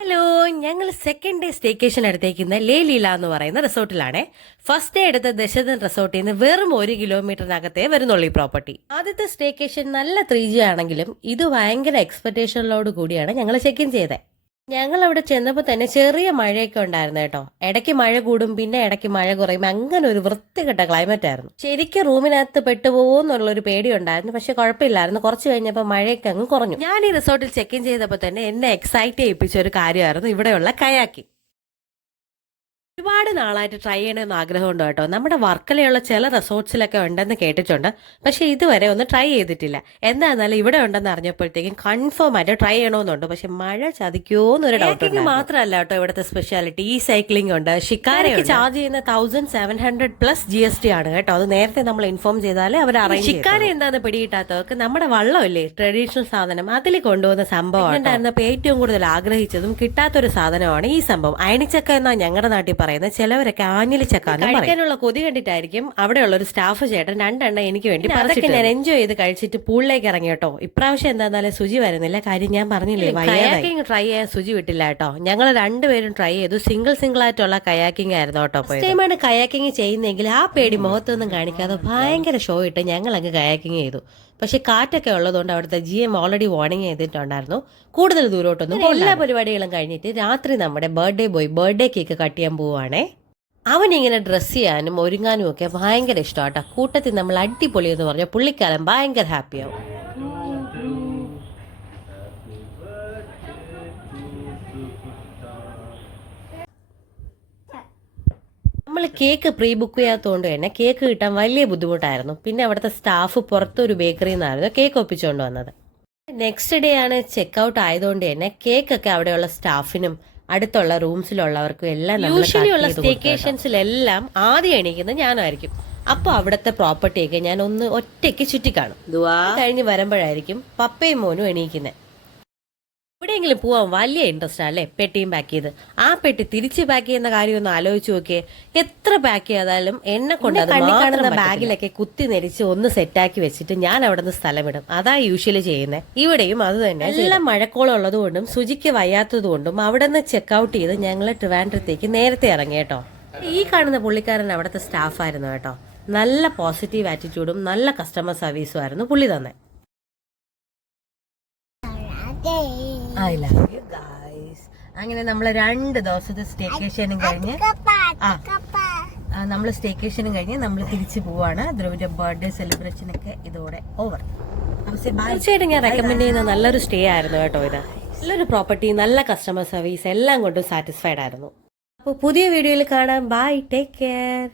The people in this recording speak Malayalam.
ഹലോ, ഞങ്ങൾ സെക്കൻഡ് ഡേ സ്റ്റേക്കേഷൻ എടുത്തേക്കുന്ന ലേ ലീല എന്ന് പറയുന്ന റിസോർട്ടിലാണ്. ഫസ്റ്റ് ഡേ എടുത്ത ദശരഥൻ റിസോർട്ടിൽ നിന്ന് വെറും 1 കിലോമീറ്ററിനകത്തേ വരുന്നുള്ളൂ ഈ പ്രോപ്പർട്ടി. ആദ്യത്തെ സ്റ്റേക്കേഷൻ നല്ല 3G ആണെങ്കിലും ഇത് ഭയങ്കര എക്സ്പെക്ടേഷനിലോട് കൂടിയാണ് ഞങ്ങൾ ചെക്ക് ഇൻ ചെയ്തത്. ഞങ്ങൾ അവിടെ ചെന്നപ്പോൾ തന്നെ ചെറിയ മഴയൊക്കെ ഉണ്ടായിരുന്നു കേട്ടോ. ഇടയ്ക്ക് മഴ കൂടും, പിന്നെ ഇടയ്ക്ക് മഴ കുറയും. അങ്ങനെ ഒരു വൃത്തികെട്ട ക്ലൈമറ്റ് ആയിരുന്നു. ശരിക്കും റൂമിനകത്ത് പെട്ടുപോകുമെന്നുള്ളൊരു പേടി ഉണ്ടായിരുന്നു. പക്ഷെ കുഴപ്പമില്ലായിരുന്നു. കുറച്ച് കഴിഞ്ഞപ്പോൾ മഴയൊക്കെ അങ്ങ് കുറഞ്ഞു. ഞാൻ ഈ റിസോർട്ടിൽ ചെക്ക് ഇൻ ചെയ്തപ്പോൾ തന്നെ എന്നെ എക്സൈറ്റ് ചെയ്യിപ്പിച്ച ഒരു കാര്യമായിരുന്നു ഇവിടെയുള്ള കയാക്കിംഗ്. ഒരുപാട് നാളായിട്ട് ട്രൈ ചെയ്യണമെന്ന് ആഗ്രഹമുണ്ട് കേട്ടോ. നമ്മുടെ വർക്കലയുള്ള ചില റിസോർട്ട്സിലൊക്കെ ഉണ്ടെന്ന് കേട്ടിട്ടുണ്ട്, പക്ഷെ ഇതുവരെ ഒന്ന് ട്രൈ ചെയ്തിട്ടില്ല. എന്തായിരുന്നാലും ഇവിടെ ഉണ്ടെന്ന് അറിഞ്ഞപ്പോഴത്തേക്കും കൺഫേം ആയിട്ട് ട്രൈ ചെയ്യണമെന്നുണ്ട്. പക്ഷെ മഴ ചതിക്കുമോന്നൊരു ഡൗട്ട്. മാത്രമല്ല കേട്ടോ ഇവിടുത്തെ സ്പെഷ്യാലിറ്റി ഈ സൈക്ലിംഗ് ഉണ്ട്. ഷിക്കാരയ്ക്ക് ചാർജ് ചെയ്യുന്ന 1700 പ്ലസ് GST ആണ് കേട്ടോ. അത് നേരത്തെ നമ്മൾ ഇൻഫോം ചെയ്താലേ അവർ അറിയാം. ഷിക്കാര എന്താന്ന് പിടികിട്ടാത്തവർക്ക് നമ്മുടെ വള്ളമില്ലേ, ട്രഡീഷണൽ സാധനം, അതിൽ കൊണ്ടുപോകുന്ന സംഭവമാണ് ഉണ്ടായിരുന്നപ്പോൾ ഏറ്റവും കൂടുതൽ ആഗ്രഹിച്ചതും കിട്ടാത്തൊരു സാധനമാണ് ഈ സംഭവം. അയണിച്ചക്ക എന്നാ ഞങ്ങളുടെ നാട്ടിൽ പറയുന്നത്. ചിലവരൊക്കെ ആഞ്ഞിലിച്ചക്ക കഴിക്കാനുള്ള കൊതി കണ്ടിട്ടായിരിക്കും അവിടെയുള്ള ഒരു സ്റ്റാഫ് ചേട്ടൻ 2 എണ്ണം എനിക്ക് വേണ്ടി അതൊക്കെ ഞാൻ എൻജോയ് ചെയ്ത് കഴിച്ചിട്ട് പൂളിലേക്ക് ഇറങ്ങി കേട്ടോ. ഇപ്രാവശ്യം എന്താന്നാലും സുജി വരുന്നില്ല. കാര്യം ഞാൻ പറഞ്ഞില്ലേ, കയാക്കിംഗ് ട്രൈ ചെയ്യാൻ സുജി വിട്ടില്ല കേട്ടോ. ഞങ്ങൾ രണ്ടുപേരും ട്രൈ ചെയ്തു. സിംഗിൾ ആയിട്ടുള്ള കയാക്കിംഗ് ആയിരുന്നു കേട്ടോ. ടൈമാണ് കയാക്കിംഗ് ചെയ്യുന്നെങ്കിൽ ആ പേടി മുഖത്തൊന്നും കാണിക്കാതെ ഭയങ്കര ഷോ ഇട്ട് ഞങ്ങൾ അങ്ങ് കയാക്കിംഗ് ചെയ്തു. പക്ഷെ കാറ്റൊക്കെ ഉള്ളതുകൊണ്ട് അവിടുത്തെ GM ഓൾറെഡി വാർണിംഗ് ചെയ്തിട്ടുണ്ടായിരുന്നു കൂടുതൽ ദൂരോട്ടൊന്നും. എല്ലാ പരിപാടികളും കഴിഞ്ഞിട്ട് രാത്രി നമ്മുടെ ബർത്ത്ഡേ കേക്ക് കട്ട് ചെയ്യാൻ പോവുകയാണേ. അവനിങ്ങനെ ഡ്രസ്സ് ചെയ്യാനും ഒരുങ്ങാനും ഒക്കെ ഭയങ്കര ഇഷ്ടമാട്ടോ. കൂട്ടത്തിൽ നമ്മൾ അടിപൊളി എന്ന് പറഞ്ഞാൽ പുള്ളിക്കാരൻ ഭയങ്കര ഹാപ്പിയാവും. നമ്മൾ കേക്ക് പ്രീ ബുക്ക് ചെയ്യാത്തതുകൊണ്ട് തന്നെ കേക്ക് കിട്ടാൻ വലിയ ബുദ്ധിമുട്ടായിരുന്നു. പിന്നെ അവിടുത്തെ സ്റ്റാഫ് പുറത്തൊരു ബേക്കറിയിൽ നിന്നായിരുന്നു കേക്ക് ഒപ്പിച്ചുകൊണ്ട് വന്നത്. നെക്സ്റ്റ് ഡേ ആണ് ചെക്ക് ആയതുകൊണ്ട് തന്നെ കേക്കൊക്കെ അവിടെയുള്ള സ്റ്റാഫിനും അടുത്തുള്ള റൂംസിലുള്ളവർക്കും എല്ലാം യൂഷ്വലി ഉള്ള സ്റ്റേക്കേഷൻസിലെല്ലാം ആദ്യം എണീക്കുന്നത് ഞാനായിരിക്കും. അപ്പോൾ അവിടുത്തെ പ്രോപ്പർട്ടിയൊക്കെ ഞാൻ ഒന്ന് ഒറ്റയ്ക്ക് ചുറ്റിക്കാണും. കഴിഞ്ഞ് വരുമ്പോഴായിരിക്കും പപ്പയും മോനും എണീക്കുന്നത്. എവിടെയെങ്കിലും പോവാൻ വലിയ ഇൻട്രസ്റ്റ് അല്ലേ പെട്ടിയും പാക്ക് ചെയ്ത്. ആ പെട്ടി തിരിച്ച് പാക്ക് ചെയ്യുന്ന കാര്യം ഒന്ന് ആലോചിച്ച് നോക്കിയേ. എത്ര പാക്ക് ചെയ്താലും എന്നെ കൊണ്ട് കാണുന്ന ബാഗിലൊക്കെ കുത്തി നെരിച്ച് ഒന്ന് സെറ്റാക്കി വെച്ചിട്ട് ഞാൻ അവിടെ നിന്ന് സ്ഥലം വിടും. അതാ യൂഷ്വലി ചെയ്യുന്നത്. ഇവിടെയും അത് തന്നെ. എല്ലാം മഴക്കോളം ഉള്ളതുകൊണ്ടും സുജിക്ക് വയ്യാത്തതുകൊണ്ടും അവിടെ നിന്ന് ചെക്കൗട്ട് ചെയ്ത് ഞങ്ങൾ ട്രിവാൻഡ്രത്തേക്ക് നേരത്തെ ഇറങ്ങി കേട്ടോ. ഈ കാണുന്ന പുള്ളിക്കാരൻ അവിടുത്തെ സ്റ്റാഫായിരുന്നു കേട്ടോ. നല്ല പോസിറ്റീവ് ആറ്റിറ്റ്യൂഡും നല്ല കസ്റ്റമർ സർവീസും ആയിരുന്നു പുള്ളി തന്നെ. I love you guys. അങ്ങനെ നമ്മൾ 2 ദിവസത്തെ സ്റ്റേക്കേഷനും കഴിഞ്ഞ് നമ്മൾ തിരിച്ചു പോവാണ്. ധ്രുവിന്റെ ബർത്ത്ഡേ സെലിബ്രേഷൻ ഒക്കെ ഇതോടെ ഓവർ. തീർച്ചയായിട്ടും ഞാൻ റെക്കമെൻഡ് ചെയ്യുന്ന നല്ലൊരു സ്റ്റേ ആയിരുന്നു കേട്ടോ. ഇത് നല്ലൊരു പ്രോപ്പർട്ടി, നല്ല കസ്റ്റമർ സർവീസ്, എല്ലാം കൊണ്ടും സാറ്റിസ്ഫൈഡ് ആയിരുന്നു. അപ്പോൾ പുതിയ വീഡിയോയിൽ കാണാം. Bye, take care.